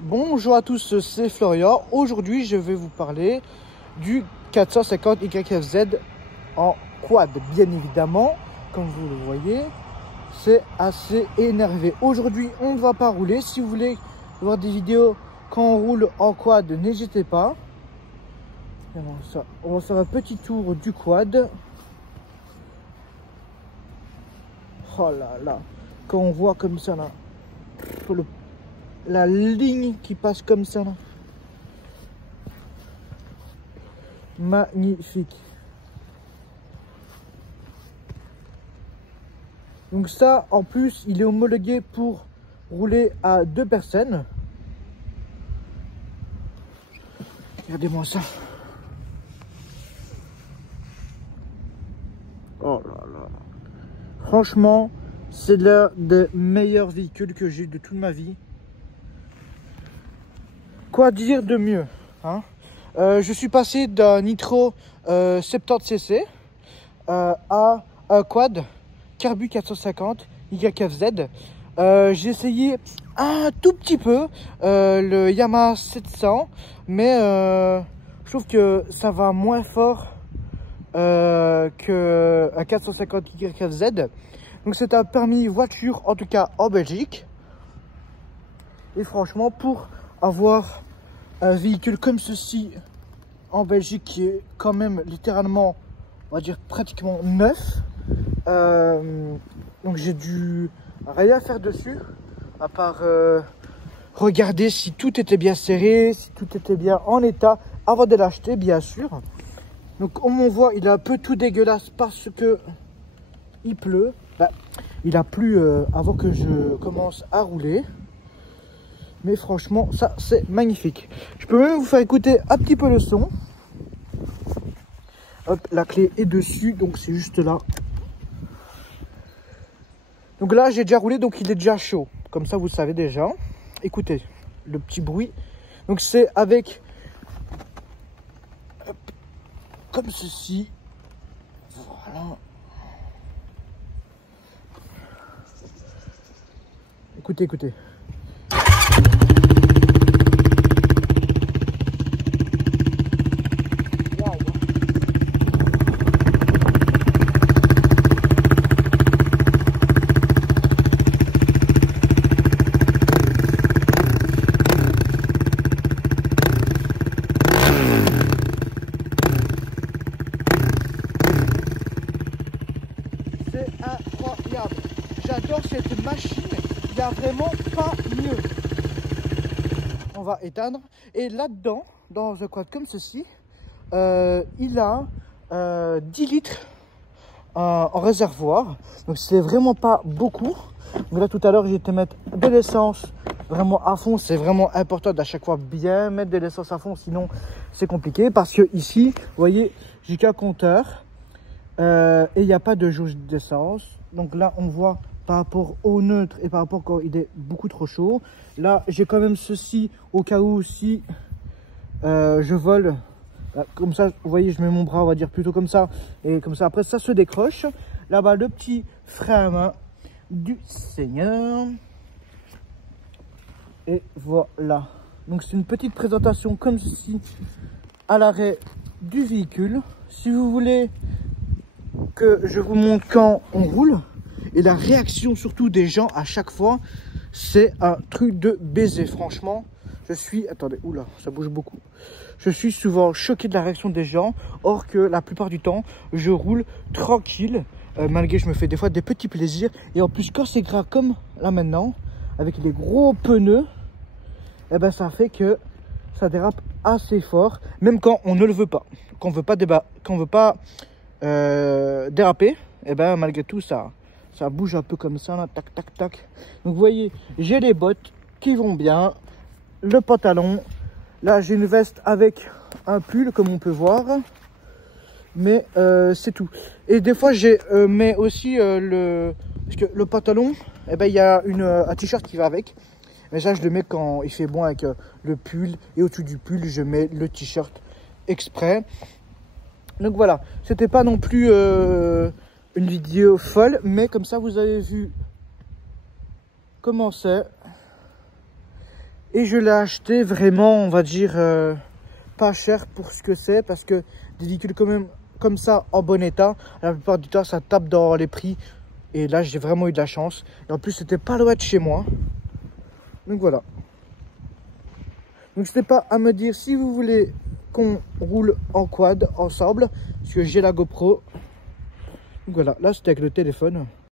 Bonjour à tous, c'est Florian. Aujourd'hui, je vais vous parler du 450 YFZ en quad. Bien évidemment, comme vous le voyez, c'est assez énervé. Aujourd'hui, on ne va pas rouler. Si vous voulez voir des vidéos quand on roule en quad, n'hésitez pas. On va faire un petit tour du quad. Oh là là, quand on voit comme ça là, la ligne qui passe comme ça là. Magnifique. Donc ça, en plus, il est homologué pour rouler à 2 personnes. Regardez-moi ça. Oh là là. Franchement, c'est l'un des meilleurs véhicules que j'ai eu de toute ma vie. Quoi dire de mieux, hein? Je suis passé d'un nitro 70cc à un quad Carbu 450 YFZ. J'ai essayé un tout petit peu le Yamaha 700, mais je trouve que ça va moins fort qu'un 450 YFZ. Donc c'est un permis voiture, en tout cas en Belgique. Et franchement, pour avoir un véhicule comme ceci en Belgique, qui est quand même littéralement, on va dire pratiquement neuf, donc j'ai dû rien faire dessus à part regarder si tout était bien serré, si tout était bien en état avant de l'acheter, bien sûr. Donc comme on voit, il est un peu tout dégueulasse parce que il pleut. Il a plu avant que je commence à rouler. Mais franchement, ça c'est magnifique. Je peux même vous faire écouter un petit peu le son. Hop, la clé est dessus, donc c'est juste là. Donc là, j'ai déjà roulé, donc il est déjà chaud. Comme ça, vous savez déjà. Écoutez le petit bruit. Donc c'est avec... Hop, comme ceci. Voilà. Écoutez, écoutez. C'est incroyable. J'adore cette machine. Il n'y a vraiment pas mieux. On va éteindre. Et là-dedans, dans un quad comme ceci, il a 10 litres en réservoir. Donc c'est vraiment pas beaucoup. Donc là tout à l'heure j'ai été mettre de l'essence vraiment à fond. C'est vraiment important d'à chaque fois bien mettre de l'essence à fond, sinon c'est compliqué. Parce que ici, vous voyez, j'ai qu'un compteur. Et il n'y a pas de jauge d'essence. Donc là on voit par rapport au neutre et par rapport quand il est beaucoup trop chaud. Là j'ai quand même ceci au cas où si je vole. Comme ça, vous voyez, je mets mon bras, on va dire plutôt comme ça. Et comme ça, après ça se décroche. Là-bas, le petit frein à main du Seigneur. Et voilà. Donc c'est une petite présentation comme ceci à l'arrêt du véhicule. Si vous voulez que je vous montre quand on roule et la réaction surtout des gens à chaque fois, c'est un truc de baiser. Franchement, je suis... Attendez, oula, ça bouge beaucoup. Je suis souvent choqué de la réaction des gens, or que la plupart du temps, je roule tranquille, malgré que je me fais des fois des petits plaisirs. Et en plus, quand c'est gras comme là maintenant, avec les gros pneus, eh ben, ça fait que ça dérape assez fort, même quand on ne le veut pas. Quand on veut pas déraper, et ben malgré tout ça bouge un peu comme ça là, tac tac tac. Donc vous voyez, j'ai les bottes qui vont bien, le pantalon, là j'ai une veste avec un pull comme on peut voir, mais c'est tout. Et des fois j'ai mets aussi parce que le pantalon, et ben il y a un t-shirt qui va avec, mais ça je le mets quand il fait bon avec le pull, et au-dessus du pull je mets le t-shirt exprès. Donc voilà, c'était pas non plus une vidéo folle, mais comme ça vous avez vu comment c'est. Et je l'ai acheté vraiment, on va dire, pas cher pour ce que c'est, parce que des véhicules quand même comme ça, en bon état, la plupart du temps, ça tape dans les prix. Et là, j'ai vraiment eu de la chance. Et en plus, c'était pas loin de chez moi. Donc voilà. Donc n'hésitez pas à me dire si vous voulez qu'on roule en quad ensemble, parce que j'ai la GoPro. Donc voilà, là c'était avec le téléphone.